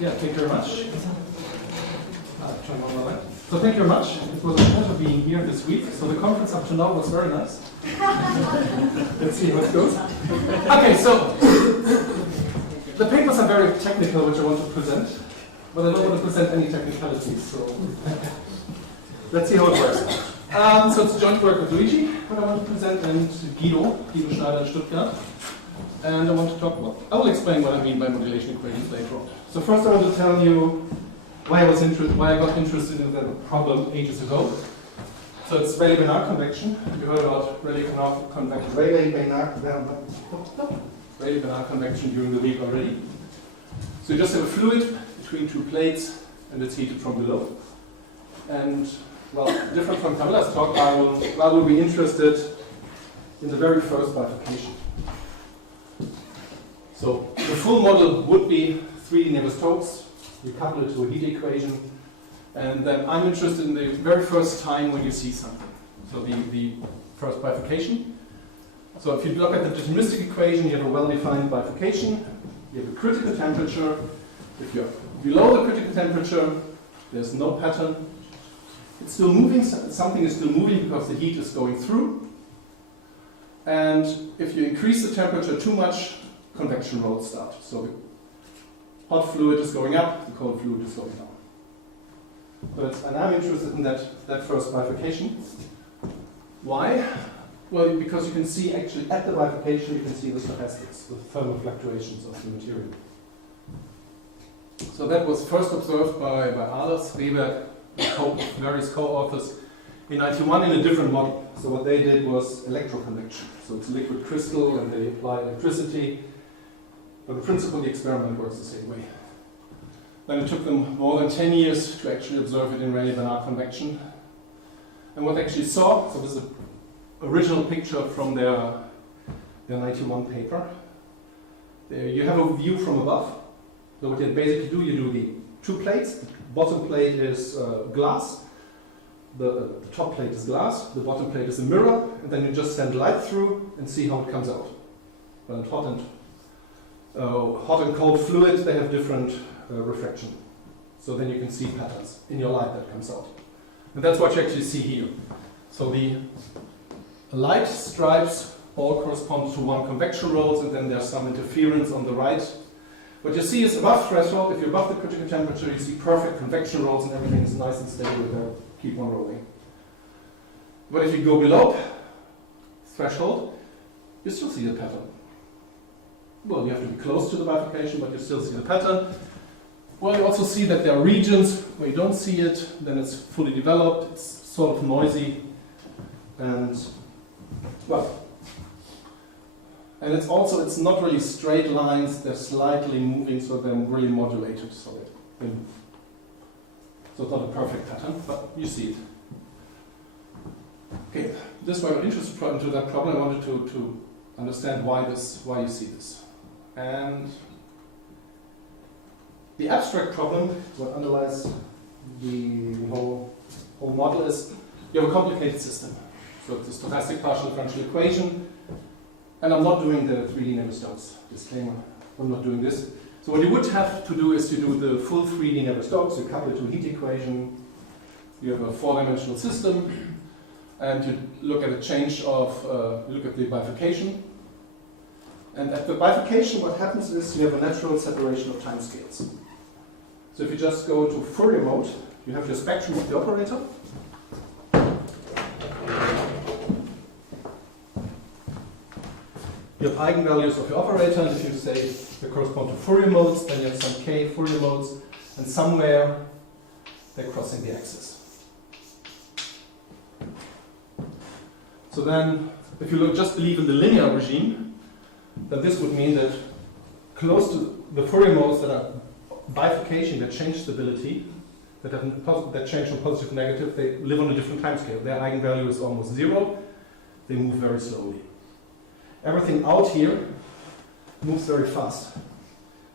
Yeah, thank you very much. Turn on the light. So thank you very much. It was a pleasure being here this week. So the conference up to now was very nice. Let's see how it goes. Okay, so the papers are very technical, which I want to present, but I don't want to present any technicalities. So let's see how it works. So it's a joint work with Luigi, what I want to present, and Guido Schneider in Stuttgart. And I want to talk about, I will explain what I mean by modulation equations later on. So first I want to tell you why I got interested in that problem ages ago. So it's Rayleigh-Benard convection. You heard about Rayleigh-Benard convection during the week already. So you just have a fluid between two plates and it's heated from below. And well, different from Camilla's talk, I will be interested in the very first bifurcation. So the full model would be 3D Navier-Stokes. You couple it to a heat equation, and then I'm interested in the very first time when you see something. So the first bifurcation. So if you look at the deterministic equation, you have a well-defined bifurcation. You have a critical temperature. If you're below the critical temperature, there's no pattern. It's still moving. Something is still moving because the heat is going through. And if you increase the temperature too much, convection roles start. So the hot fluid is going up, the cold fluid is going down. And I'm interested in that first bifurcation. Why? Well, because you can see actually at the bifurcation, you can see the stochastics, the thermal fluctuations of the material. So that was first observed by Ahlers, Weber, various co-authors in 1991 in a different model. So what they did was electroconvection. So it's a liquid crystal and they apply electricity. But in principle, the experiment works the same way. Then it took them more than 10 years to actually observe it in Rayleigh-Benard convection. And what they actually saw, so this is the original picture from their 91 paper. There you have a view from above. So what you basically do, you do the two plates. The bottom plate is glass. The top plate is glass. The bottom plate is a mirror. And then you just send light through and see how it comes out. Well, hot and cold fluid, they have different refraction. So then you can see patterns in your light that comes out. And that's what you actually see here. So the light stripes all correspond to one convection rolls, and then there's some interference on the right. What you see is above threshold. If you're above the critical temperature, you see perfect convection rolls and everything is nice and stable, they'll keep on rolling. But if you go below threshold, you still see the pattern. Well, you have to be close to the bifurcation, but you still see the pattern. Well, you also see that there are regions where you don't see it, then it's fully developed, it's sort of noisy, and well, and it's not really straight lines, they're slightly moving, so they're really modulated, so they move. So it's not a perfect pattern, but you see it. Okay, this was interested into that problem. I wanted to understand why you see this. And the abstract problem, what underlies the whole model, is you have a complicated system. So it's a stochastic partial differential equation, and I'm not doing the 3D Navier-Stokes disclaimer. I'm not doing this. So what you would have to do is to do the full 3D Navier-Stokes. You couple it to a heat equation. You have a 4-dimensional system, and you look at a change of look at the bifurcation. And at the bifurcation, what happens is you have a natural separation of time scales. So if you just go to Fourier mode, you have your spectrum of the operator. You have eigenvalues of your operator, and if you say they correspond to Fourier modes, then you have some k Fourier modes, and somewhere they're crossing the axis. So then, if you just believe in the linear regime, then this would mean that close to the Fourier modes that are bifurcation, that change stability, that change from positive to negative, they live on a different time scale. Their eigenvalue is almost 0. They move very slowly. Everything out here moves very fast.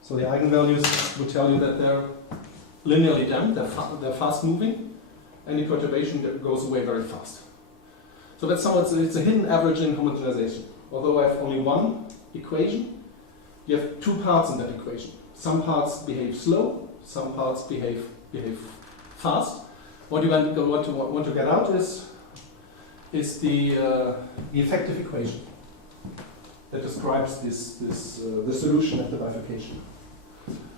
So the eigenvalues will tell you that they're linearly damped, they're fast moving, any perturbation goes away very fast. So that's how it's a hidden average in homogenization. Although I have only one equation, you have two parts in that equation. Some parts behave slow, some parts behave fast. What you want to get out is the effective equation that describes the solution of the bifurcation.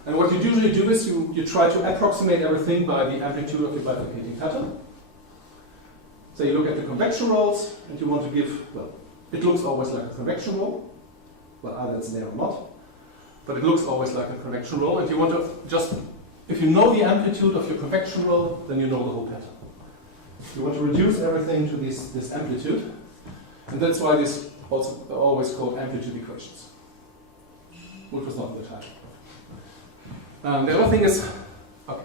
And what you usually do is you try to approximate everything by the amplitude of the bifurcating pattern. So you look at the convection rolls, and you want to give, well, it looks always like a convection roll. Well, either it's there or not. But it looks always like a convection roll, and you want to just, if you know the amplitude of your convection roll, then you know the whole pattern. You want to reduce everything to this amplitude, and that's why this also always called amplitude equations, which was not in the title. The other thing is, okay,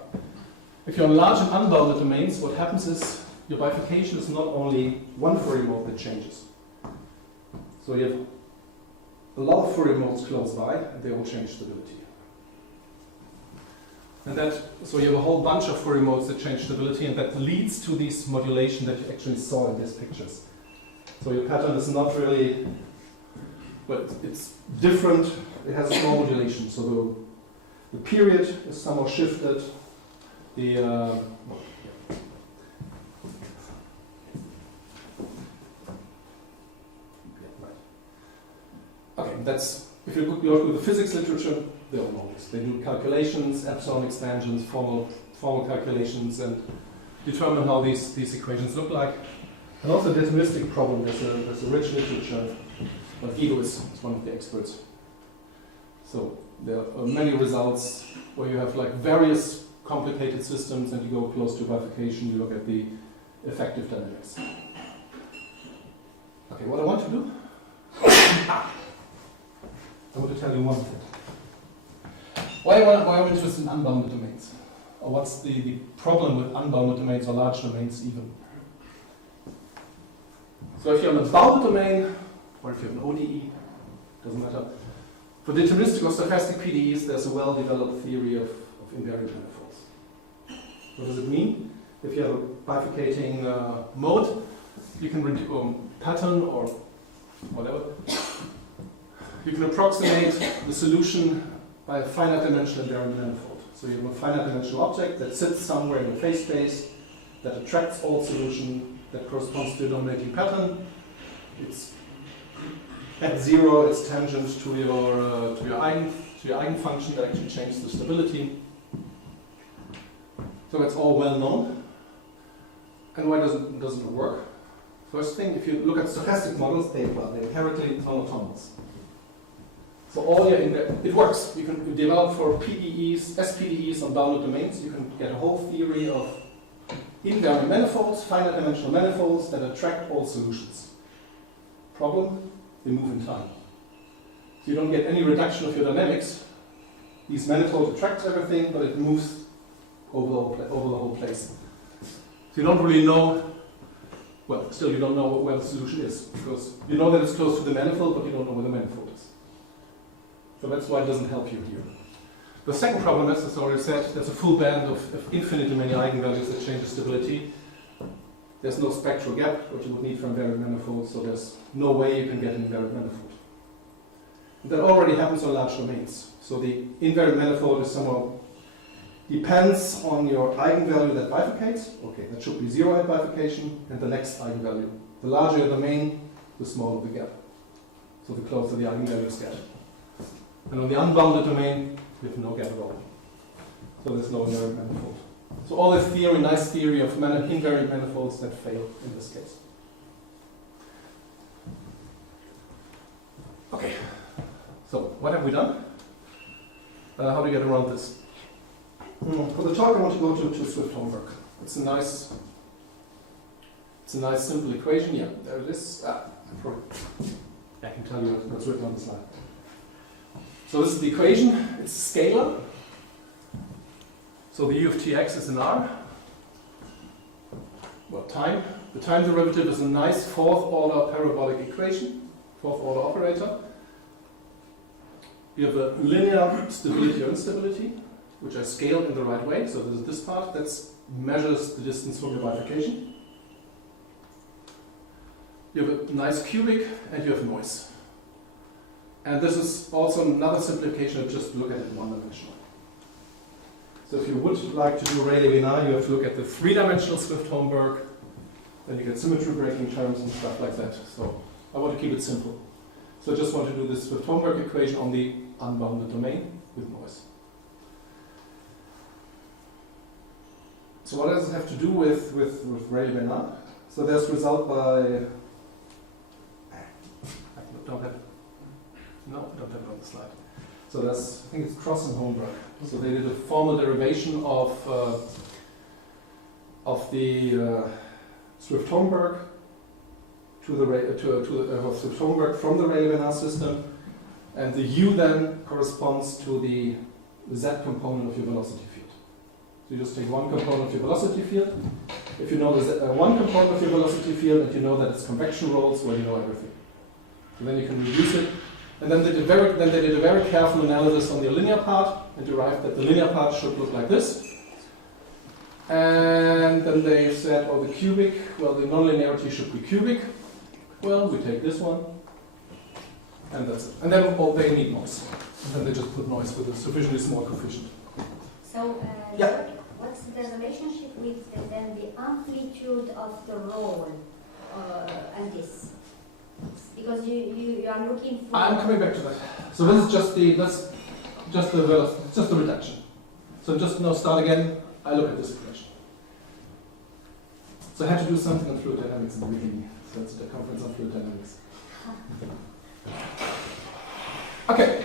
if you're on large and unbounded domains, what happens is your bifurcation is not only one Fourier mode that changes. So you have a lot of Fourier modes close by, and they all change stability. And so you have a whole bunch of Fourier modes that change stability, and that leads to this modulation that you actually saw in these pictures. So your pattern is not really, well, it's different. It has a small modulation. So the period is somehow shifted. Okay, that's, if you look at the physics literature, they all know this. They do calculations, epsilon expansions, formal calculations, and determine how these equations look like. And also the deterministic problem, there's a rich literature, but Guido is one of the experts. So there are many results where you have like various complicated systems, and you go close to bifurcation, you look at the effective dynamics. Okay, what I want to do? I want to tell you one thing. Why am I interested in unbounded domains? Or what's the problem with unbounded domains or large domains even? So if you're in a bounded domain, or if you're an ODE, doesn't matter. For deterministic or stochastic PDEs, there's a well-developed theory of invariant manifolds. What does it mean? If you have a bifurcating mode, you can reduce pattern or whatever. You can approximate the solution by a finite dimensional invariant manifold. So you have a finite dimensional object that sits somewhere in the phase space, that attracts all solution, that corresponds to a dominating pattern. It's at zero, it's tangent to your eigenfunction that actually changes the stability. So that's all well known. And why doesn't it work? First thing, if you look at stochastic models, they're inherently non-autonomous. So it works. You can develop for PDEs, SPDEs on bounded domains. You can get a whole theory of invariant manifolds, finite dimensional manifolds that attract all solutions. Problem? They move in time. So you don't get any reduction of your dynamics. These manifolds attract everything, but it moves over the whole place. So you don't really know, well, still you don't know where the solution is, because you know that it's close to the manifold, but you don't know where the manifold is. So that's why it doesn't help you here. The second problem is, as I already said, there's a full band of infinitely many eigenvalues that change the stability. There's no spectral gap, which you would need for invariant manifolds, so there's no way you can get an invariant manifold. And that already happens on large domains. So the invariant manifold is somehow depends on your eigenvalue that bifurcates. Okay, that should be zero at bifurcation, and the next eigenvalue. The larger your domain, the smaller the gap. So the closer the eigenvalues get. And on the unbounded domain, you have no gap at all. So there's no invariant manifold. So all this theory, nice theory of invariant manifolds that fail in this case. Okay, so what have we done? How do we get around this? For the talk, I want to go to Swift-Hohenberg. It's a nice simple equation. Yeah, there it is. I can tell you what's written on the slide. So this is the equation. It's scalar. So the u of tx is in R. Well, time. The time derivative is a nice fourth order parabolic equation, fourth order operator. You have a linear stability or instability, which I scaled in the right way. So this is this part that measures the distance from your bifurcation. You have a nice cubic, and you have noise. And this is also another simplification of just look at it one-dimensional. So if you would like to do Rayleigh-Benard, you have to look at the three-dimensional Swift-Hohenberg, then you get symmetry breaking terms and stuff like that. So I want to keep it simple. So I just want to do this Swift-Hohenberg equation on the unbounded domain with noise. So what does it have to do with Rayleigh-Benard? So there's result by... don't have it on the slide. So that's, I think it's Cross and Hohenberg. So they did a formal derivation of the Swift-Hohenberg Swift-Hohenberg from the Rayleigh-Benard system, and the U then corresponds to the Z component of your velocity field. So you just take one component of your velocity field. If you know the one component of your velocity field and you know that it's convection rolls, well, you know everything. So then you can reduce it. And then they did a very careful analysis on the linear part and derived that the linear part should look like this. And then they said, oh, the cubic, well, the nonlinearity should be cubic. Well, we take this one, and that's it. And then they need noise. And then they just put noise with a sufficiently small coefficient. So, yeah. What's the relationship with then the amplitude of the roll and this? Because you are looking for... I'm coming back to that. So this is just the reduction. So just now start again. I look at this equation. So I had to do something on fluid dynamics in the beginning. So that's the conference on fluid dynamics. Okay.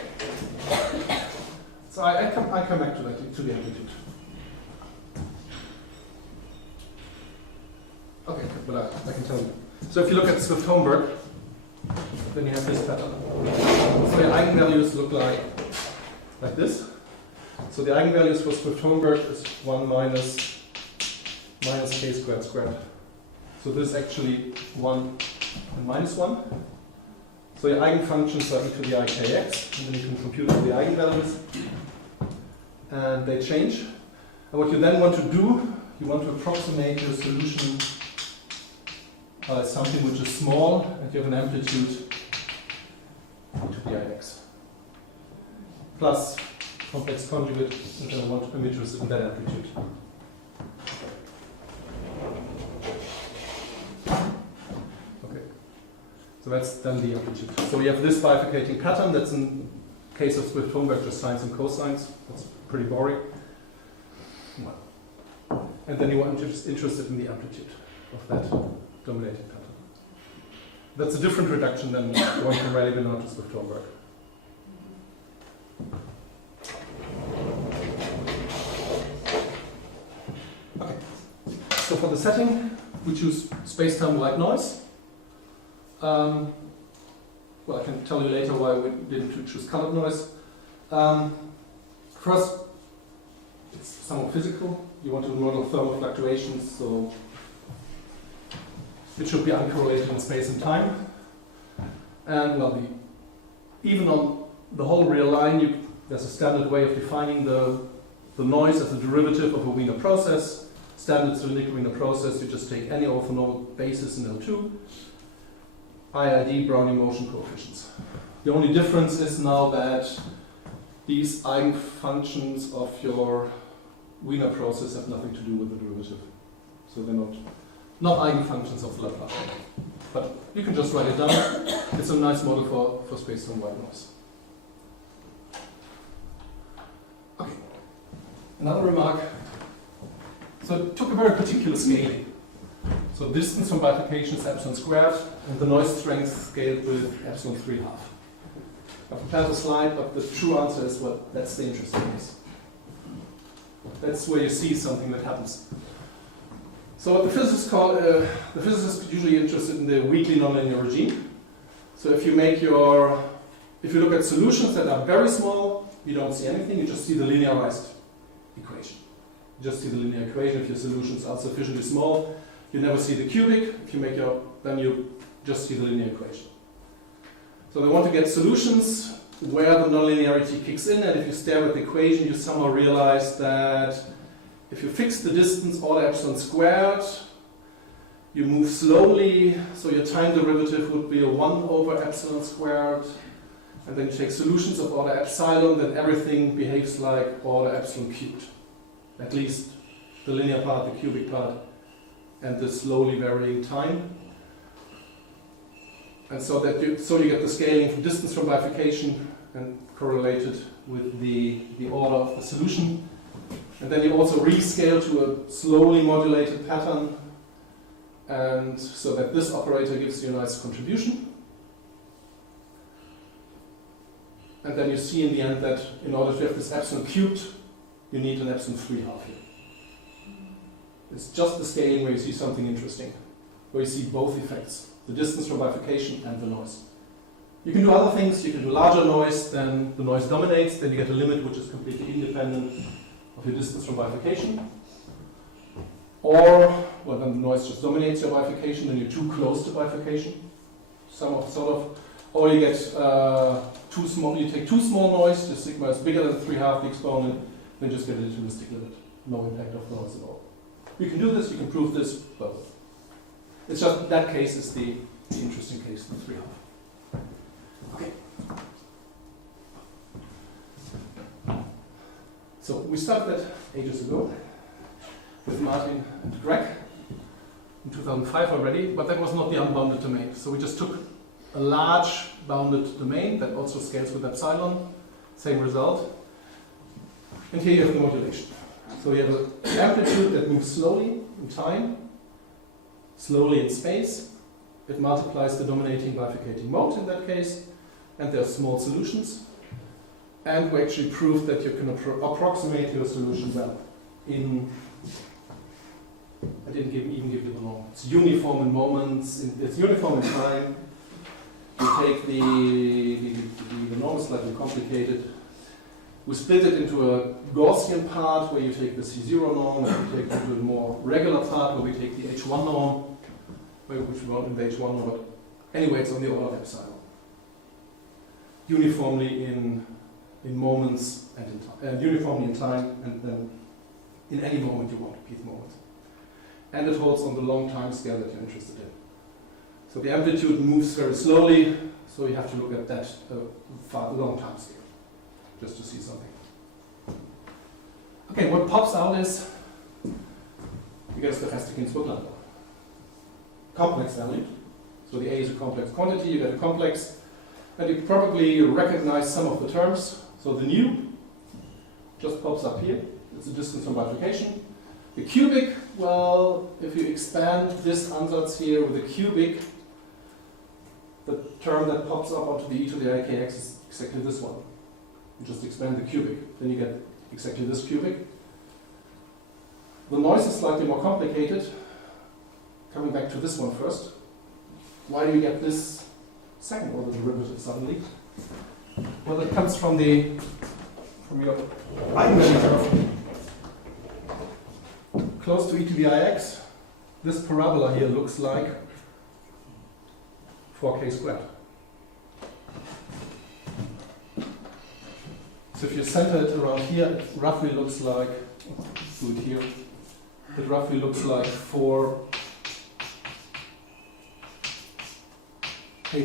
So I come back to that, to the amplitude. Okay, but I can tell you. So if you look at Swift-Hohenberg, then you have this pattern. So your eigenvalues look like this. So the eigenvalues for Swift-Hohenberg is 1 minus k squared. So this is actually 1 and minus 1. So your eigenfunctions are e to the ikx, and then you can compute all the eigenvalues. And they change. And what you then want to do, you want to approximate your solution something which is small, and you have an amplitude e to the ix. Plus complex conjugate, and then I want to be interested in that amplitude. Okay. So that's then the amplitude. So we have this bifurcating pattern. That's in case of Swift-Hohenberg, just sines and cosines. That's pretty boring. Well. And then you are interested in the amplitude of that dominating pattern. That's a different reduction than going from Rayleigh-Benard to Swift-Hohenberg. Okay. So for the setting, we choose space-time white noise. Well, I can tell you later why we didn't choose colored noise. First, it's somewhat physical. You want to model thermal fluctuations, so it should be uncorrelated in space and time. And well, even on the whole real line, there's a standard way of defining the noise as a derivative of a Wiener process. Standard cylindrical Wiener process, you just take any orthonormal basis in L2, IID Brownian motion coefficients. The only difference is now that these eigenfunctions of your Wiener process have nothing to do with the derivative. So they're not eigenfunctions of Laplace. But you can just write it down. It's a nice model for space-time white noise. Okay. Another remark. So it took a very particular scaling. So distance from bifurcation is epsilon squared, and the noise strength scaled with epsilon 3/2. I prepared a slide, but the true answer is, well, that's the interesting case. That's where you see something that happens. So what the physicists call, the physicists are usually interested in the weakly nonlinear regime. So if you look at solutions that are very small, you don't see anything, you just see the linearized equation. You just see the linear equation. If your solutions are sufficiently small, you never see the cubic. If you then you just see the linear equation. So they want to get solutions where the nonlinearity kicks in, and if you stare at the equation, you somehow realize that if you fix the distance order epsilon squared, you move slowly, so your time derivative would be a 1 over epsilon squared, and then you take solutions of order epsilon, then everything behaves like order epsilon cubed. at least the linear part, the cubic part, and the slowly varying time. And so you get the scaling from distance from bifurcation and correlated with the order of the solution. And then you also rescale to a slowly modulated pattern, and so that this operator gives you a nice contribution. And then you see in the end that in order to have this epsilon cubed, you need an epsilon 3 half here. It's just the scaling where you see something interesting, where you see both effects, the distance from bifurcation and the noise. You can do other things. You can do larger noise, then the noise dominates, then you get a limit which is completely independent of your distance from bifurcation. Or, well, then the noise just dominates your bifurcation, and you're too close to bifurcation. Or you get too small. You take too small noise. The sigma is bigger than 3/2 the exponent. Then just get a deterministic limit. No impact of the noise at all. You can do this. You can prove this. But it's just that case is the interesting case, the 3/2. Okay. So we started that ages ago with Martin and Greg in 2005 already, but that was not the unbounded domain. So we just took a large bounded domain that also scales with epsilon, same result. And here you have the modulation. So you have an amplitude that moves slowly in time, slowly in space. It multiplies the dominating bifurcating mode in that case, and there are small solutions. And we actually proved that you can approximate your solution well. I didn't even give you the norm. It's uniform in moments, it's uniform in time. You take the norm is slightly complicated. We split it into a Gaussian part where you take the C0 norm, and we take it into a more regular part where we take the H1 norm, which we want in the H1 norm, but anyway, it's on the order of epsilon. Uniformly in moments and in time, uniformly in time, and then in any moment you want, pth moment. And it holds on the long time scale that you're interested in. So the amplitude moves very slowly, so you have to look at that long time scale, just to see something. Okay, what pops out is you get a stochastic Ginzburg-Landau. Complex value. So the A is a complex quantity, you get a complex, and you probably recognize some of the terms. So the nu just pops up here. It's the distance from bifurcation. The cubic, well, if you expand this ansatz here with a cubic, the term that pops up onto the e to the ikx is exactly this one. You just expand the cubic, then you get exactly this cubic. The noise is slightly more complicated. Coming back to this one first. Why do you get this second order derivative suddenly? Well, it comes from your eigenvalue term. Close to e to the ix, this parabola here looks like 4k squared. So if you center it around here, it roughly looks like, do it here, it roughly looks like 4k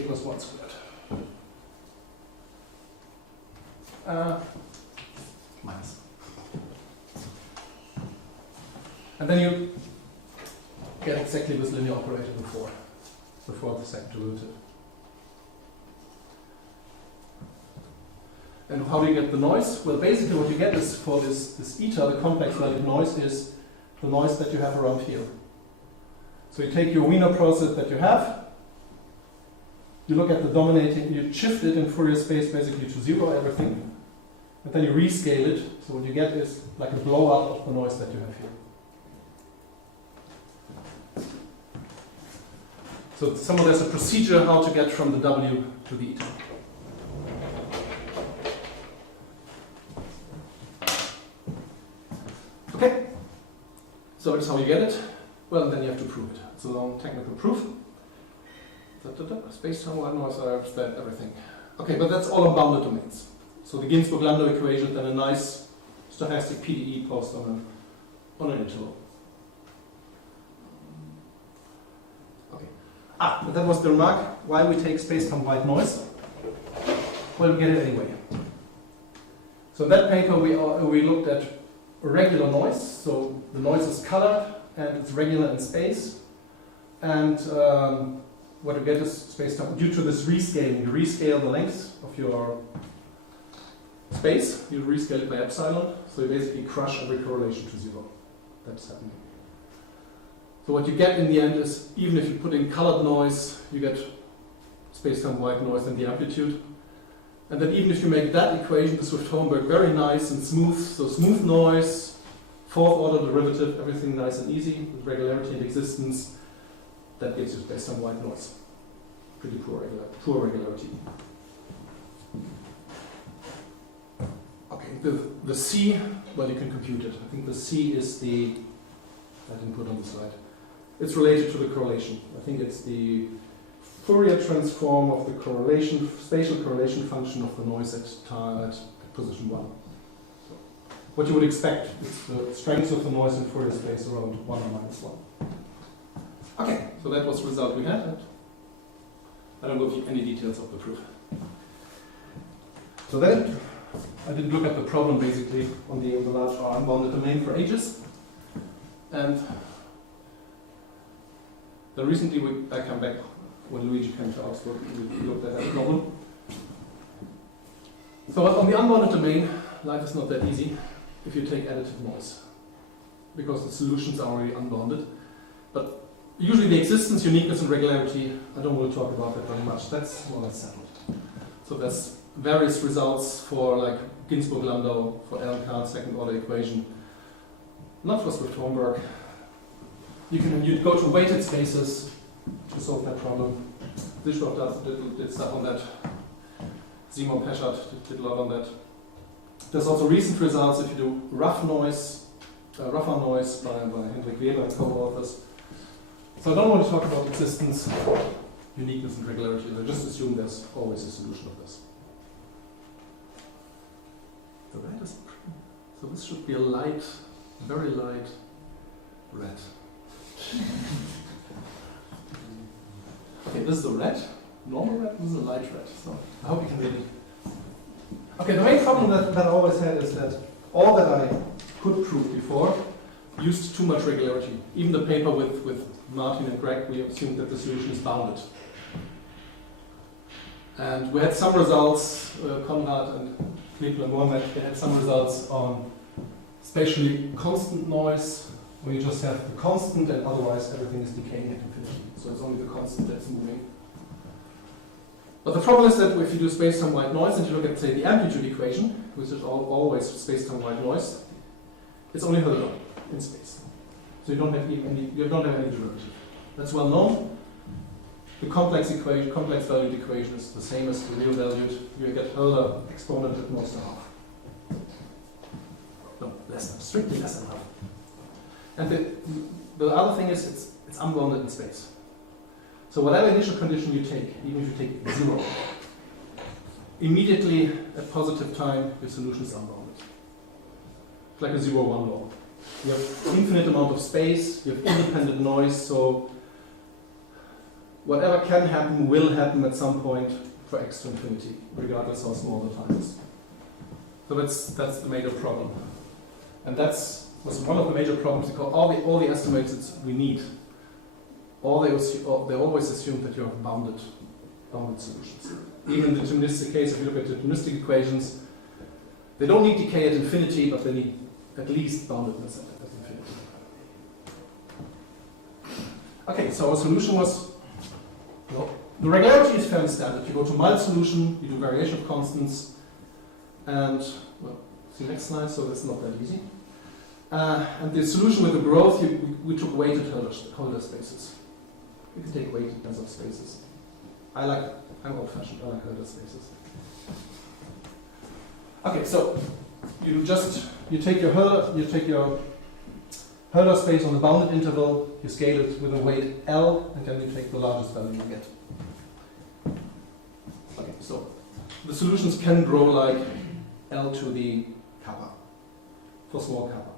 plus 1 squared. Minus. And then you get exactly this linear operator before the second derivative. And how do you get the noise? Well, basically what you get is for this eta, the complex valued noise, is the noise that you have around here. So you take your Wiener process that you have, you look at the dominating, you shift it in Fourier space basically to 0, everything, and then you rescale it, so what you get is like a blowout of the noise that you have here. So there's a procedure how to get from the W to the eta. Okay, so that's how you get it. Well, and then you have to prove it. It's a long technical proof. Space-time, wide noise, I understand everything. Okay, but that's all unbounded domains. So the Ginzburg-Landau equation, then a nice stochastic PDE posed on an interval. Okay. But that was the remark. Why we take space-time wide noise? Well, we get it anyway. So in that paper we looked at a regular noise, so the noise is colored and it's regular in space. And what you get is space-time. Due to this rescaling, you rescale the length of your space, you rescale it by epsilon, so you basically crush every correlation to 0. That's happening. So what you get in the end is, even if you put in colored noise, you get space-time white noise and the amplitude. And then even if you make that equation, the Swift-Hohenberg, very nice and smooth, so smooth noise, fourth order derivative, everything nice and easy, with regularity and existence, that gives you space-time white noise. Pretty poor regularity. Okay, the C, well, you can compute it. I think the C is the, I didn't put on the slide. It's related to the correlation. I think it's the Fourier transform of the correlation, spatial correlation function of the noise at position 1. So what you would expect is the strength of the noise in Fourier space around 1 or minus 1. Okay, so that was the result we had. I don't go into any details of the proof. So then, I didn't look at the problem basically on the large R unbounded domain for ages. And then recently I come back when Luigi came to Augsburg, we looked at that problem. So on the unbounded domain, life is not that easy if you take additive noise, because the solutions are already unbounded. But usually the existence, uniqueness, and regularity, I don't want to talk about that very much. That's more or less settled. So there's various results for like Ginzburg-Landau, for Alan-Carr's second order equation. Not for Swift-Hohenberg. You go to weighted spaces to solve that problem. Bischoff did stuff on that. Simon Peschert did a lot on that. There's also recent results if you do rougher noise by Hendrik Weber and co-authors. So I don't want to talk about existence, uniqueness, and regularity. I just assume there's always a solution of this. So this should be a light, very light red. Okay, this is a red, normal red, this is a light red. So I hope you can read it. Okay, the main problem that I always had is that all that I could prove before used too much regularity. Even the paper with Martin and Greg, we assumed that the solution is bounded. And we had some results, Konrad and Knipl and Mohammed, they had some results on spatially constant noise, where you just have the constant and otherwise everything is decaying at infinity. So it's only the constant that's moving. But the problem is that if you do space-time white noise and you look at, say, the amplitude equation, which is always space-time white noise, it's only Hölder in space. So you don't have any derivative. That's well known. The complex valued equation is the same as the real valued. You get Hölder exponent at most a half. No, less than, strictly less than half. And the other thing is it's unbounded in space. So whatever initial condition you take, even if you take 0, immediately at positive time your solution is unbounded. It's like a 0-1 law. You have infinite amount of space, you have independent noise, so whatever can happen will happen at some point for x to infinity, regardless how small the time is. So that's the major problem. And was one of the major problems because all the estimates we need, they always assume that you have bounded solutions. Even in the deterministic case, if you look at deterministic equations, they don't need decay at infinity, but they need at least boundedness at infinity. Okay, so our solution was, the regularity is fairly standard. You go to mild solution, you do variation of constants, and, see next slide, so that's not that easy. And the solution with the growth, we took weighted Hölder spaces. We can take weighted Benson spaces. I'm old-fashioned, I like Hölder spaces. Okay, so you take your Hölder space on the bounded interval, you scale it with a weight L, and then you take the largest value you get. Okay, so the solutions can grow like L to the kappa, for small kappa.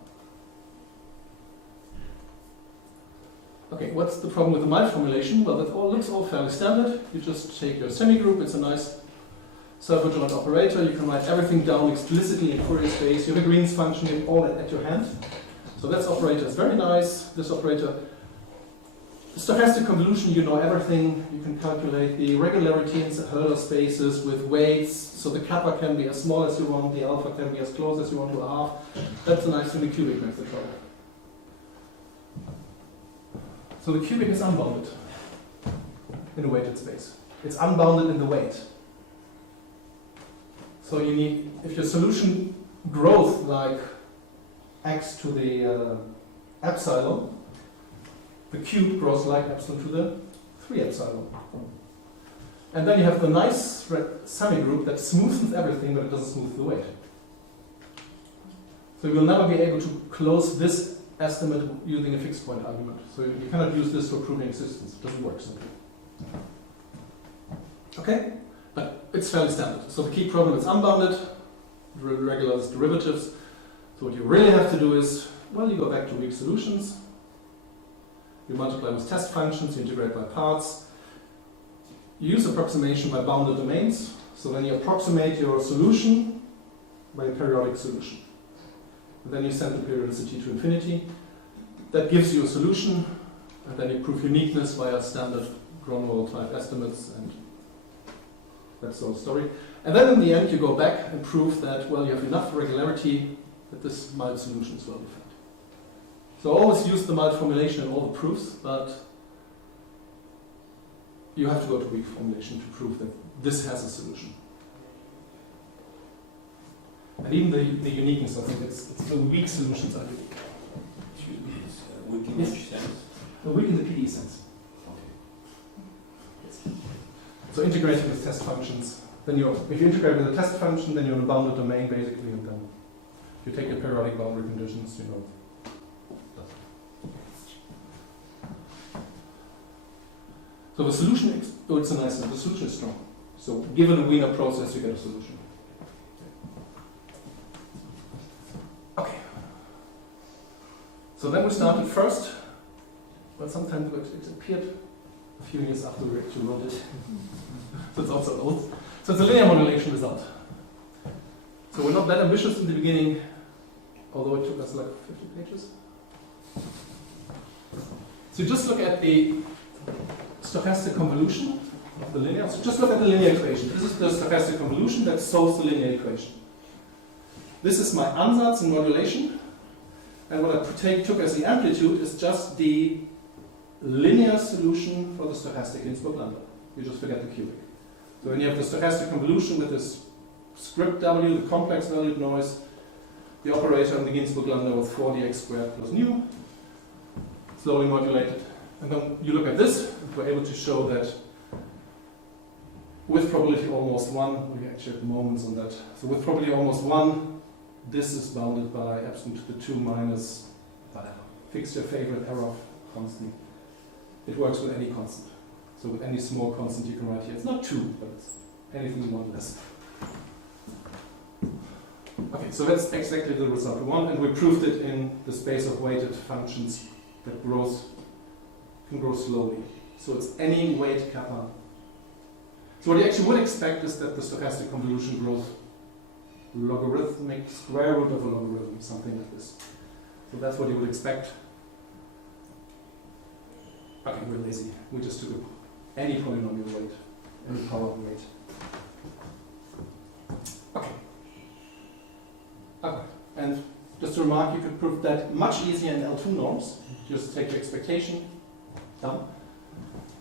Okay, what's the problem with the mild formulation? Well, that looks all fairly standard. You just take your semigroup, it's a nice self-adjoint operator. You can write everything down explicitly in Fourier space. You have a Green's function, you have all at your hand. So this operator is very nice. This operator, stochastic convolution, you know everything. You can calculate the regularity in Hölder spaces with weights. So the kappa can be as small as you want, the alpha can be as close as you want to a half. That's a nice thing the cubic makes the trouble. So the cubic is unbounded in a weighted space. It's unbounded in the weight. So you need, if your solution grows like x to the epsilon, the cube grows like epsilon to the 3 epsilon. And then you have the nice semigroup that smoothens everything, but it doesn't smooth the weight. So you will never be able to close this estimate using a fixed point argument. So you cannot use this for proving existence. It doesn't work simply. Okay? But it's fairly standard. So the key problem is unbounded, regular derivatives. So what you really have to do is, well, you go back to weak solutions. You multiply with test functions, you integrate by parts. You use approximation by bounded domains. So then you approximate your solution by a periodic solution. And then you send the periodicity to infinity. That gives you a solution, and then you prove uniqueness via standard Grunwald type estimates, and that's the whole story. And then in the end you go back and prove that, well, you have enough regularity that this mild solution is well defined. So always use the mild formulation in all the proofs, but you have to go to weak formulation to prove that this has a solution. And even the uniqueness, I think it's the weak solutions are unique. Excuse me, weak in which sense? No, weak in the PDE sense. Okay. So integrating with test functions, then if you integrate with a test function, then you're in a bounded domain basically, and then you take your periodic boundary conditions, you know. So the solution, it's a nice one, the solution is strong. So given a Wiener process, you get a solution. Okay. So then we started first, but sometimes it appeared a few years after we actually wrote it. So it's also old. So it's a linear modulation result. So we're not that ambitious in the beginning, although it took us like 50 pages. So just look at the stochastic convolution of the linear. So just look at the linear equation. This is the stochastic convolution that solves the linear equation. This is my ansatz in modulation, and what I took as the amplitude is just the linear solution for the stochastic Ginzburg-Landau. You just forget the cubic. So when you have the stochastic convolution with this script W, the complex valued noise, the operator in the Ginzburg-Landau with 4dx squared plus nu, slowly modulated. And then you look at this, and we're able to show that with probability almost 1, we actually have moments on that. So with probability almost 1, this is bounded by epsilon to the 2 minus whatever. Fix your favorite error constant. It works with any constant. So with any small constant you can write here. It's not 2, but it's anything you want less. Okay, so that's exactly the result we want, and we proved it in the space of weighted functions that can grow slowly. So it's any weight kappa. So what you actually would expect is that the stochastic convolution grows logarithmic square root of a logarithm, something like this. So that's what you would expect. Okay, we're lazy. We just took any polynomial weight, any power of weight. Okay. Okay. And just a remark, you could prove that much easier in L2 norms. Just take your expectation down.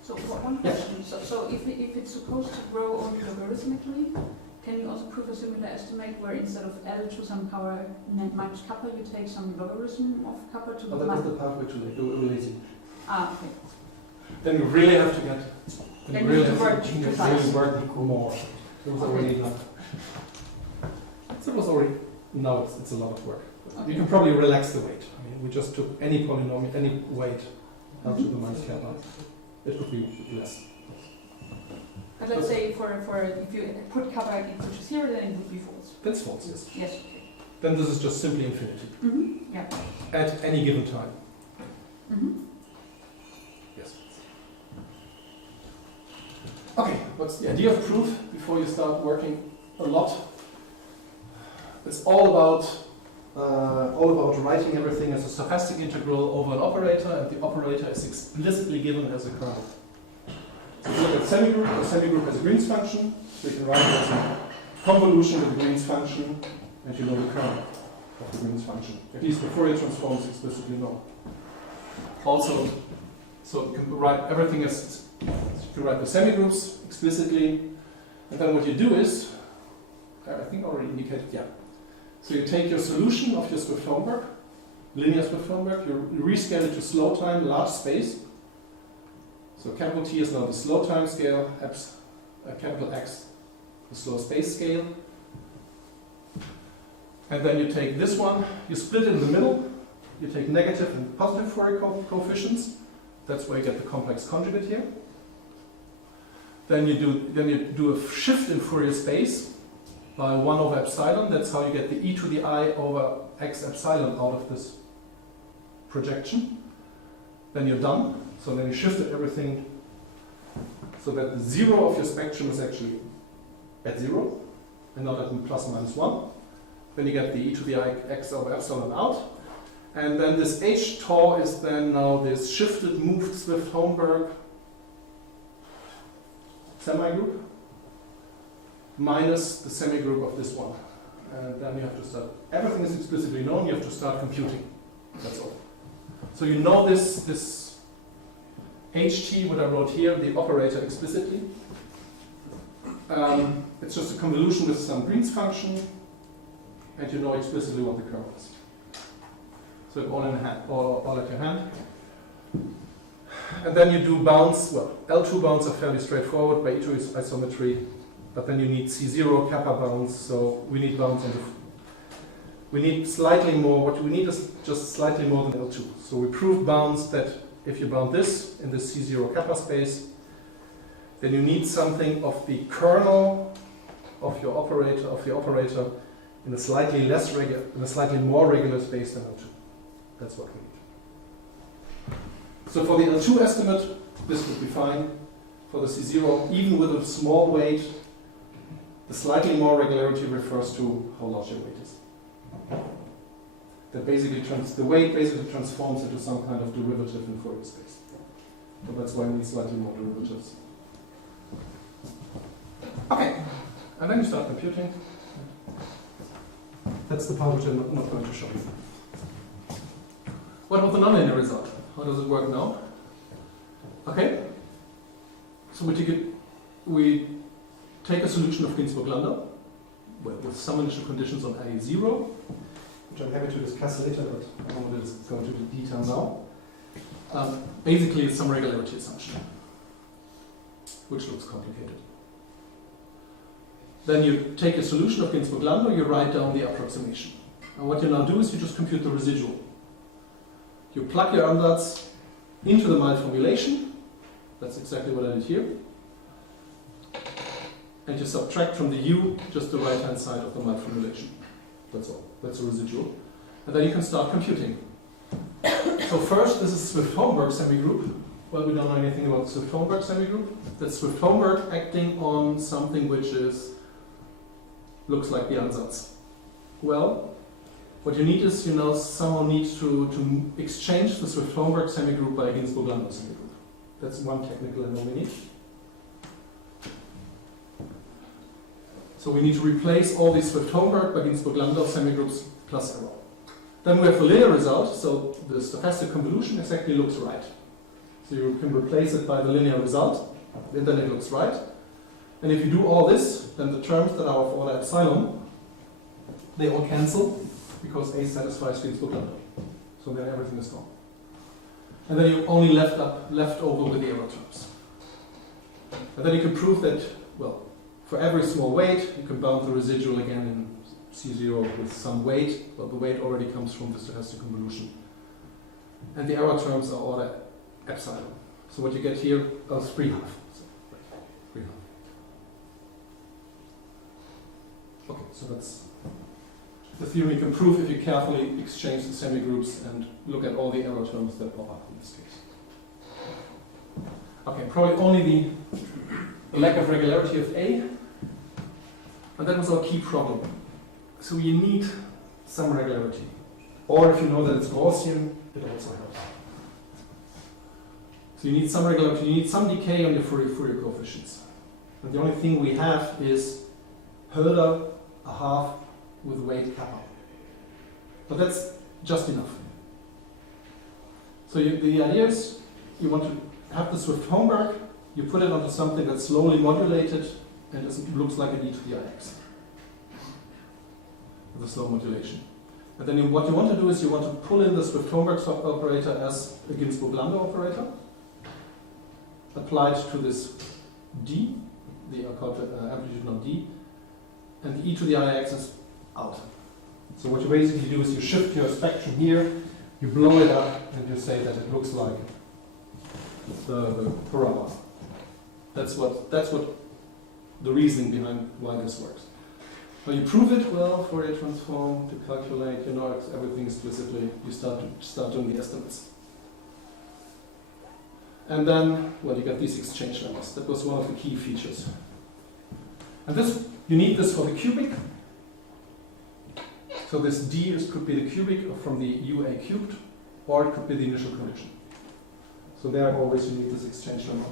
So one question. So if it's supposed to grow only logarithmically, can you also prove a similar estimate where instead of L to some power minus kappa, you take some logarithm of kappa to the that was the part we're too late. We're lazy. Ah, okay. Then we really have to get. Then we have to work precise. Really work more. It was already enough. So it was already. Now it's a lot of work. Okay. You can probably relax the weight. I mean, we just took any polynomial, any weight, up to the minus kappa. It could be less. But let's say for if you put kappa equal to 0, then it would be false. That's false, yes. Yes. Okay. Then this is just simply infinity. Mm-hmm. Yeah. At any given time. Mm-hmm. Yes. Okay, what's the idea of proof before you start working a lot? It's all about writing everything as a stochastic integral over an operator, and the operator is explicitly given as a kernel. So if you look at semigroup, the semigroup has a Green's function, so you can write it as a convolution with a Green's function, and you know the kernel of the Green's function. At least the Fourier transform is explicitly known. Also, so you can write everything as, you can write the semigroups explicitly, and then what you do is, I think I already indicated, yeah. So you take your solution of your Swift-Hohenberg, linear Swift-Hohenberg, you rescale it to slow time, large space. So capital T is now the slow time scale, capital X, the slow space scale. And then you take this one, you split it in the middle, you take negative and positive Fourier coefficients. That's where you get the complex conjugate here. Then you do a shift in Fourier space by 1 over epsilon. That's how you get the e to the I over x epsilon out of this projection. Then you're done. So then you shifted everything so that the zero of your spectrum is actually at 0 and not at plus minus 1. Then you get the e to the I x over epsilon out. And then this h tau is then now this shifted, moved Swift-Hohenberg semigroup minus the semigroup of this one. And then you have to start, everything is explicitly known, you have to start computing. That's all. So you know this ht, what I wrote here, the operator explicitly. It's just a convolution with some Green's function, and you know explicitly what the kernel is. So all in hand, all at your hand. And then you do bounds. Well, L2 bounds are fairly straightforward by E2 isometry, but then you need C0 kappa bounds. So we need bounds on the. We need slightly more. What we need is just slightly more than L2. So we prove bounds that if you bound this in the C0 kappa space, then you need something of the kernel of your operator in a slightly less regular, in a slightly more regular space than L2. That's what we need. So for the L2 estimate, this would be fine. For the C0, even with a small weight, the slightly more regularity refers to how large your weight is. That basically the weight basically transforms into some kind of derivative in Fourier space. So that's why we need slightly more derivatives. Okay, and then you start computing. That's the part which I'm not going to show you. What about the nonlinear result? How does it work now? Okay, so we take a solution of Ginzburg-Landau with some initial conditions on I0, which I'm happy to discuss later, but I don't want to go into the detail now. Basically, it's some regularity assumption, which looks complicated. Then you take a solution of Ginzburg-Landau, you write down the approximation. And what you now do is you just compute the residual. You plug your ansatz into the mild formulation. That's exactly what I did here. And you subtract from the u just the right-hand side of the mild formulation. That's all. That's a residual. And then you can start computing. So first, this is Swift-Hohenberg semigroup. Well, we don't know anything about the Swift-Hohenberg semigroup. That's Swift-Hohenberg acting on something which looks like the ansatz. Well, what you need is, someone needs to exchange the Swift-Hohenberg semigroup by a Ginzburg-Landau semigroup. That's one technical and we need. So we need to replace all these Swift-Hohenberg by Ginzburg-Landau semigroups plus error. Then we have the linear result, so the stochastic convolution exactly looks right. So you can replace it by the linear result, and then it looks right. And if you do all this, then the terms that are of order epsilon, they all cancel, because A satisfies Ginzburg-Landau. So then everything is gone. And then you only left over with the error terms. And then you can prove that, well, for every small weight, you can bound the residual again in C0 with some weight. Well, the weight already comes from the stochastic convolution. And the error terms are order epsilon. So what you get here is 3/2. So, 3/2. Okay, so that's the theory you can prove if you carefully exchange the semigroups and look at all the error terms that pop up in this case. Okay, probably only a lack of regularity of A, and that was our key problem. So you need some regularity. Or if you know that it's Gaussian, it also helps. So you need some regularity, you need some decay on your Fourier coefficients. And the only thing we have is Hölder, a half with weight kappa. But that's just enough. So the idea is you want to have the Swift-Hohenberg, you put it onto something that's slowly modulated and it looks like an e to the ix. With a slow modulation. And then what you want to do is you want to pull in the Swift-Hohenberg operator as a Ginzburg-Landau operator, applied to this d, the amplitude on d, and the e to the ix is out. So what you basically do is you shift your spectrum here, you blow it up, and you say that it looks like the parabola. That's what the reasoning behind why this works. Now you prove it well, Fourier transform to calculate, you know everything explicitly, you start doing the estimates. And then, well, you get these exchange numbers. That was one of the key features. And this, you need this for the cubic. So this d could be the cubic from the UA cubed, or it could be the initial condition. So there always you need this exchange number.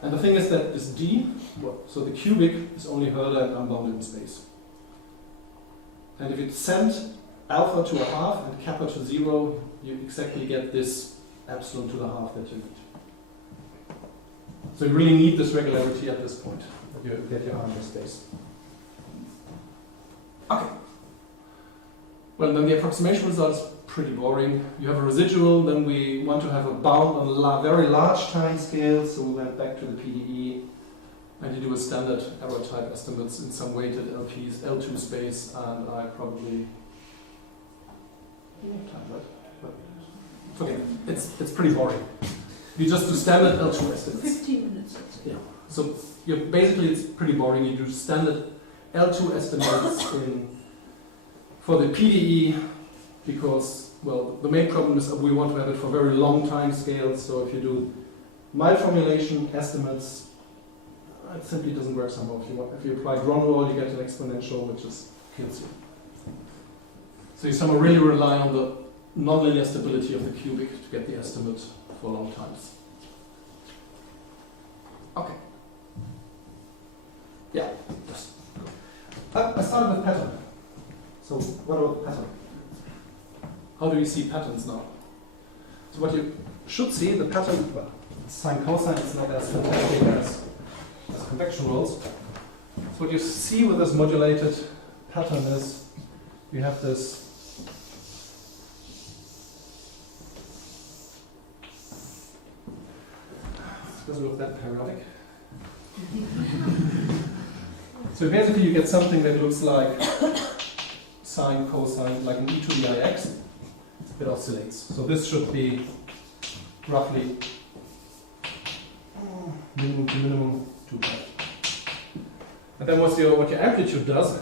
And the thing is that this d, so the cubic is only Hölder and unbounded in space. And if you send alpha to a half and kappa to 0, you exactly get this epsilon to the half that you need. So you really need this regularity at this point, that you get your Eigen space. Okay. Well, then the approximation result is pretty boring. You have a residual, then we want to have a bound on a very large time scale, so we went back to the PDE, and you do a standard error type estimates in some weighted LPs, L2 space, and I probably time that, but forget it. It's pretty boring. You just do standard L2 estimates. 15 minutes, I'd say. Yeah. So basically it's pretty boring. You do standard L2 estimates for the PDE because, well, the main problem is we want to have it for very long time scales. So if you do mild formulation estimates, it simply doesn't work somehow. If you apply Gron roll, you get an exponential, which just kills you. So you somehow really rely on the nonlinear stability of the cubic to get the estimate for long times. Okay. Yeah. I started with pattern. So what about pattern? How do we see patterns now? So what you should see, the pattern, well, sine cosine is not as fantastic as convection rules. So what you see with this modulated pattern is you have this doesn't look that periodic. So basically you get something that looks like sine, cosine, like an e to the ix. It oscillates. So this should be roughly minimum to minimum 2 pi. And then what your amplitude does.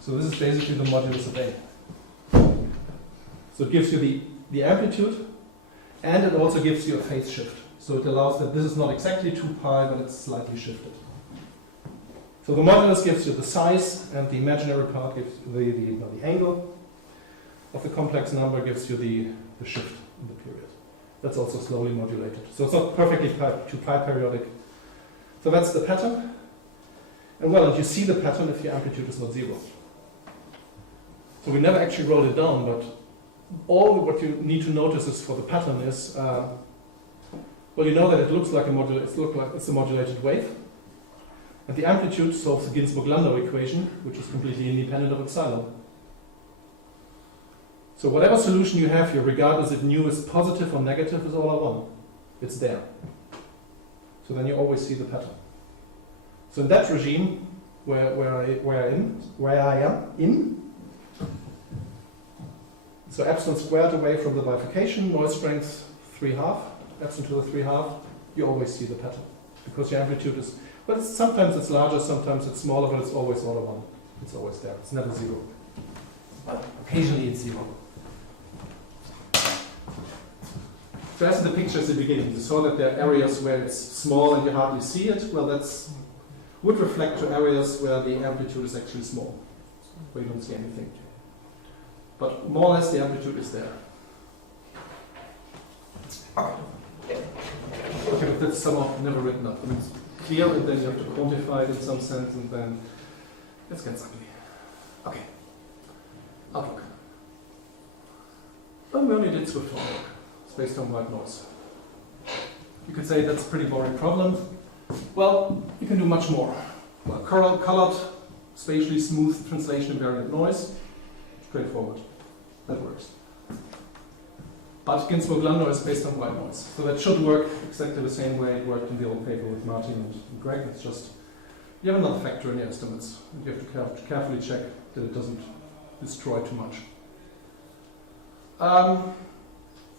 So this is basically the modulus of A. So it gives you the amplitude, and it also gives you a phase shift. So it allows that this is not exactly 2 pi, but it's slightly shifted. So the modulus gives you the size, and the imaginary part gives the angle of the complex number gives you the shift in the period. That's also slowly modulated. So it's not perfectly 2 pi periodic. So that's the pattern. And well, and you see the pattern if your amplitude is not 0. So we never actually wrote it down, but all what you need to notice is for the pattern is, well, you know that it looks like it's a modulated wave. And the amplitude solves the Ginzburg-Landau equation, which is completely independent of epsilon. So whatever solution you have here, regardless if nu is positive or negative, is all I want. It's there. So then you always see the pattern. So in that regime, where I am in, so epsilon squared away from the bifurcation, noise strength 3/2, epsilon to the 3/2, you always see the pattern. Because your amplitude is, but sometimes it's larger, sometimes it's smaller, but it's always all one. It's always there. It's never 0. But occasionally it's 0. So as in the pictures at the beginning, you saw that there are areas where it's small and you hardly see it. Well, that's would reflect to areas where the amplitude is actually small, where you don't see anything. But more or less the amplitude is there. Okay, but that's somehow never written up. I mean, it's clear, and then you have to quantify it in some sense, and then it gets ugly. Okay. Outlook. Well, we only did Swift-Hohenberg. It's based on white noise. You could say that's a pretty boring problem. Well, you can do much more. Well, colored, spatially smooth translation invariant noise. Straightforward. That works. But Ginzburg-Landau is based on white noise. So that should work exactly the same way it worked in the old paper with Martin and Greg. It's just, you have another factor in your estimates. And you have to carefully check that it doesn't destroy too much.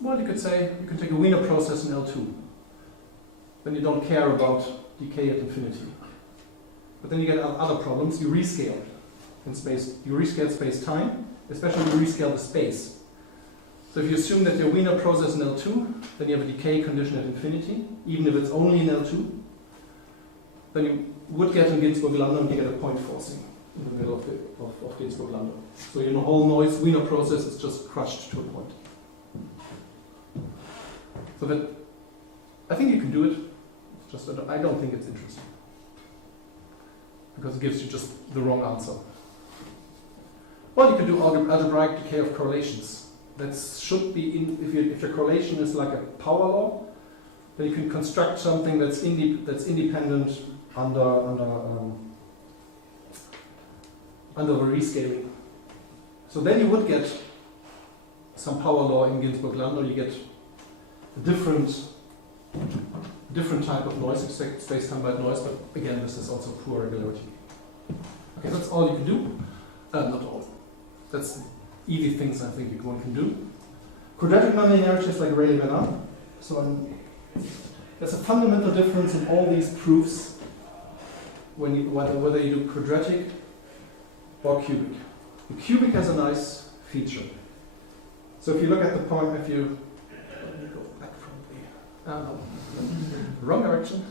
Well, you could say, you can take a Wiener process in L2. Then you don't care about decay at infinity. But then you get other problems. You rescale in space. You rescale space-time, especially you rescale the space. So if you assume that your Wiener process in L2, then you have a decay condition at infinity, even if it's only in L2, then you would get in Ginzburg-Landau and you get a point forcing in the middle of Ginzburg-Landau. So your whole noise Wiener process is just crushed to a point. So that, I think you can do it, it's just that I don't think it's interesting. Because it gives you just the wrong answer. Well, you can do algebraic decay of correlations. That should be, if your correlation is like a power law, then you can construct something that's independent under the rescaling. So then you would get some power law in Ginzburg-Landau. You get a different type of noise, space-time by noise, but again, this is also poor regularity. Okay, that's all you can do. Not all. That's easy things I think one can do. Quadratic nonlinearity is like Rayleigh-Benard. So there's a fundamental difference in all these proofs whether you do quadratic or cubic. The cubic has a nice feature. So if you look at the point, let me go back from the wrong direction.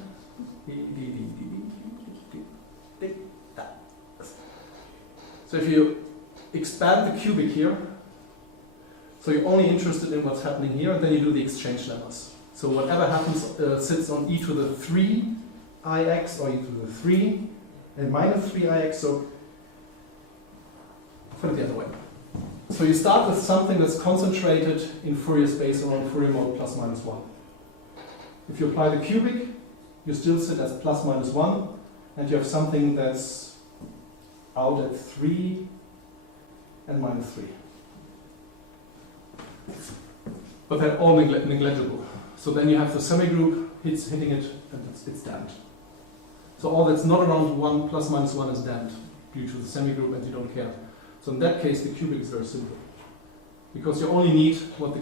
So if you expand the cubic here, so you're only interested in what's happening here, and then you do the exchange lemmas. So whatever happens sits on e to the 3ix or e to the 3 and minus 3ix, so put it the other way. So you start with something that's concentrated in Fourier space around Fourier mode plus minus 1. If you apply the cubic, you still sit as plus minus 1, and you have something that's out at 3 and minus 3. But they're all negligible. So then you have the semigroup hitting it, and it's damped. So all that's not around 1 plus minus 1 is damped due to the semigroup, and you don't care. So in that case, the cubic is very simple. Because you only need what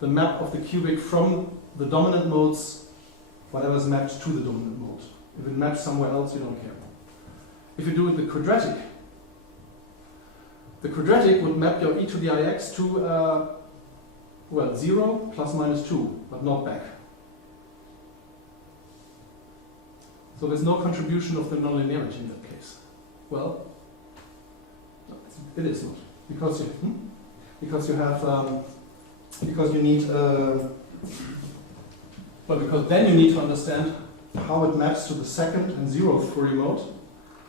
the map of the cubic from the dominant modes, whatever is mapped to the dominant mode. If it maps somewhere else, you don't care. If you do it the quadratic would map your e to the ix to, 0 plus minus 2, but not back. So there's no contribution of the nonlinearity in that case. Well, it is not. Because then you need to understand how it maps to the second and 0th Fourier mode,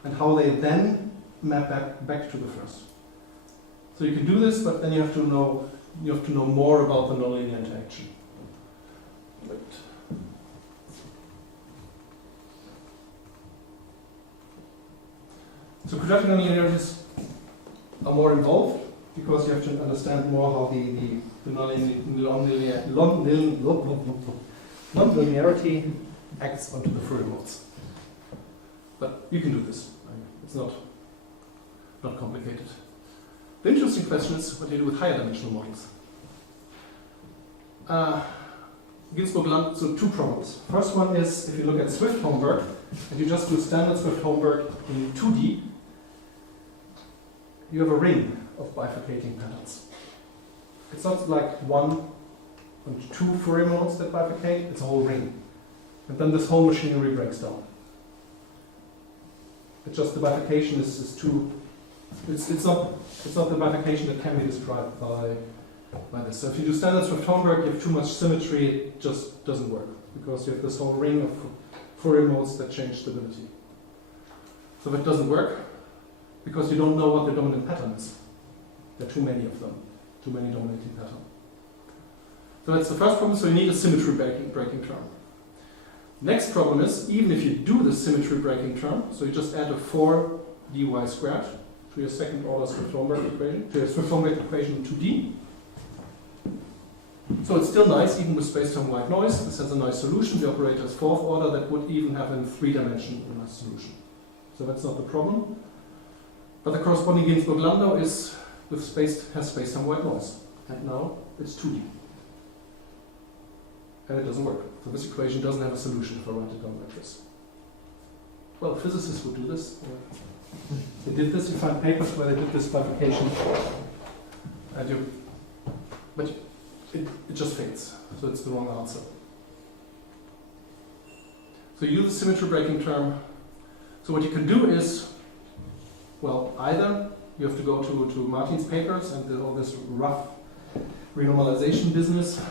and how they then map back to the first. So you can do this, but then you have to know more about the nonlinear interaction. Wait. So quadratic nonlinearities are more involved because you have to understand more how the nonlinearity acts onto the Fourier modes. But you can do this. It's not complicated. The interesting question is what do you do with higher dimensional models? Ginzburg-Landau, so two problems. First one is if you look at Swift-Hohenberg, and you just do standard Swift-Hohenberg in 2D, you have a ring of bifurcating patterns. It's not like one on two Fourier modes that bifurcate, it's a whole ring. And then this whole machinery breaks down. It's just the bifurcation is too, it's not the bifurcation that can be described by this. So if you do standard Swift-Hohenberg, you have too much symmetry, it just doesn't work, because you have this whole ring of Fourier modes that change stability. So that doesn't work, because you don't know what the dominant pattern is. There are too many of them, too many dominating patterns. So that's the first problem, so you need a symmetry breaking term. Next problem is, even if you do the symmetry breaking term, so you just add a 4 dy squared to your second order Swift-Hohenberg equation, to your Swift-Hohenberg equation in 2D. So it's still nice, even with space-time white noise. This has a nice solution. The operator is fourth order, that would even have a 3-dimensional nice solution. So that's not the problem. But the corresponding Ginzburg-Landau is has space-time white noise. And now it's 2D. And it doesn't work. So this equation doesn't have a solution for write-it-down matrix. Well, physicists would do this. They did this. You find papers where they did this bifurcation. But it just fails. So it's the wrong answer. So you use the symmetry breaking term. So what you can do is, well, either you have to go to Martin's papers and all this rough renormalization business,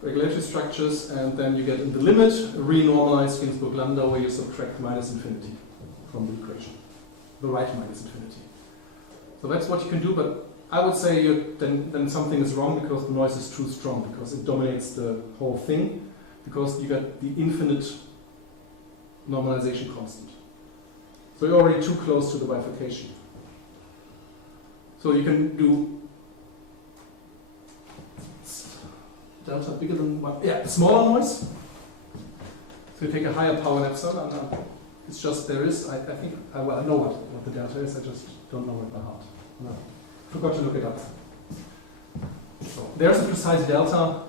regulatory structures, and then you get in the limit a renormalized Ginzburg-Landau where you subtract minus infinity from the equation, the right minus infinity. So that's what you can do, but I would say then something is wrong because the noise is too strong, because it dominates the whole thing, because you got the infinite normalization constant. So you're already too close to the bifurcation. So you can do delta bigger than 1. Yeah, smaller noise. So you take a higher power than epsilon. It's just there is, I think, I know what the delta is, I just don't know it by heart. No. Forgot to look it up. So there's a precise delta,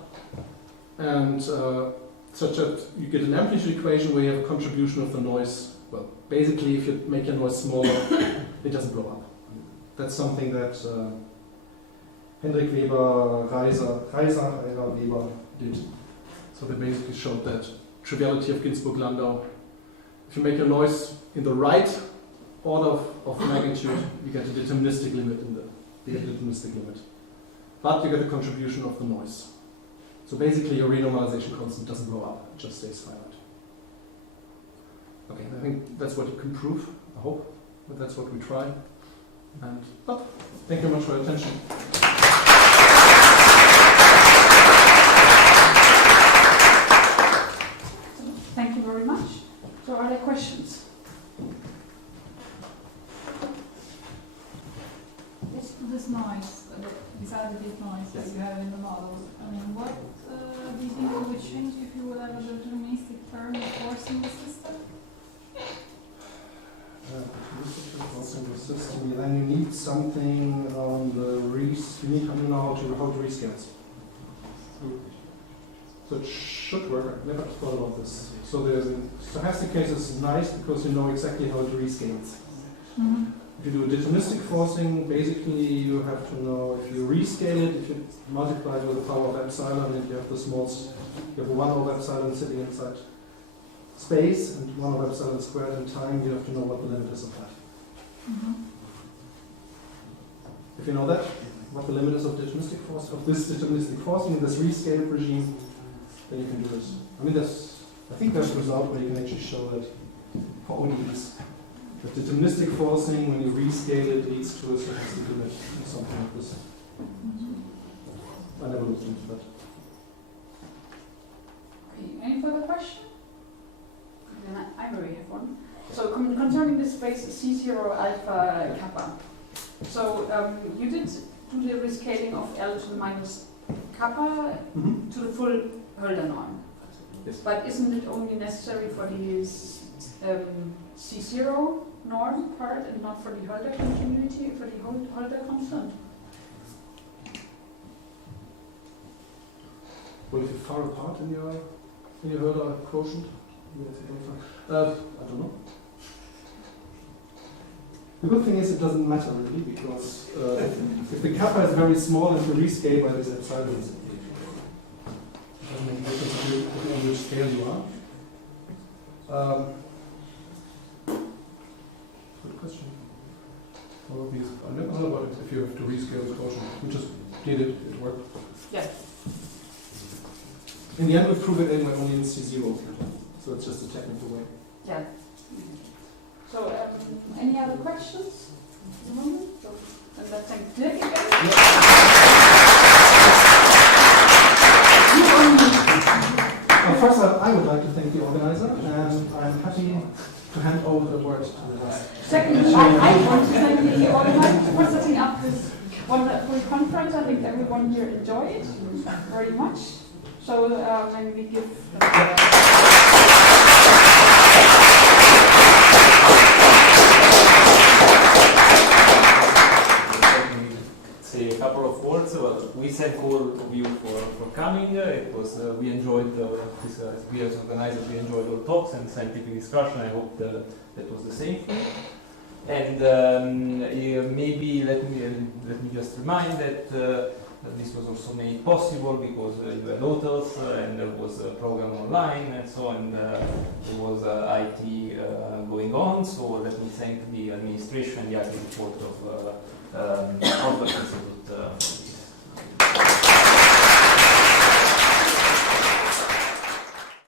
and such that you get an amplitude equation where you have a contribution of the noise. Well, basically, if you make your noise smaller, it doesn't blow up. That's something that Hendrik Weber, Rayleigh Weber did. So they basically showed that triviality of Ginzburg-Landau. If you make your noise in the right order of magnitude, you get a deterministic limit But you get a contribution of the noise. So basically your renormalization constant doesn't blow up, it just stays finite. Okay, I think that's what you can prove, I hope. But that's what we try. And thank you very much for your attention. Thank you very much. So are there questions? This noise, this additive noise that you have in the model, I mean, what do you think it would change if you would have a deterministic term forcing the system? Forcing the system, then you need something on the you need to know how to rescale. So it should work. I never thought about this. So the stochastic case is nice because you know exactly how to rescale it. Mm-hmm. If you do deterministic forcing, basically you have to know if you rescale it, if you multiply it with the power of epsilon, and you have the you have 1 over epsilon sitting inside space and 1 over epsilon squared in time, you have to know what the limit is of that. Mm-hmm. If you know that, what the limit is of this deterministic forcing in this rescale regime, then you can do this. I mean, I think there's a result where you can actually show that for ODEs. The deterministic forcing, when you rescale it, leads to a stochastic limit or something like this. I never looked into that. Okay, any further question? Then I already have one. So concerning the space C0 alpha kappa. So you did do the rescaling of L to the minus kappa to the full Hölder norm. Yes. But isn't it only necessary for the C0 norm part and not for the Hölder continuity, for the Hölder constant? Well, if you're far apart in your Hölder quotient, I don't know. The good thing is it doesn't matter really, because if the kappa is very small and you rescale by this epsilon, Doesn't make a difference if you, on which scale you are. Good question. All of these, I don't know about it if you have to rescale the quotient. We just did it, it worked. Yeah. In the end, we prove it anyway only in C0, so it's just a technical way. Yeah. So, any other questions at the moment? So, and let's thank Dirk again. First, I would like to thank the organizer, and I'm happy to hand over the word to the rest. Secondly, I want to thank the organizer for setting up this wonderful conference. I think everyone here enjoyed it very much. So maybe we give. Say a couple of words. Well, we thank all of you for coming. It was we enjoyed this. We as organizers we enjoyed all talks and scientific discussion. I hope that was the same for you. And maybe let me just remind that this was also made possible because you had authors and there was a program online and so on. There was IT going on. So let me thank the administration and the IT report of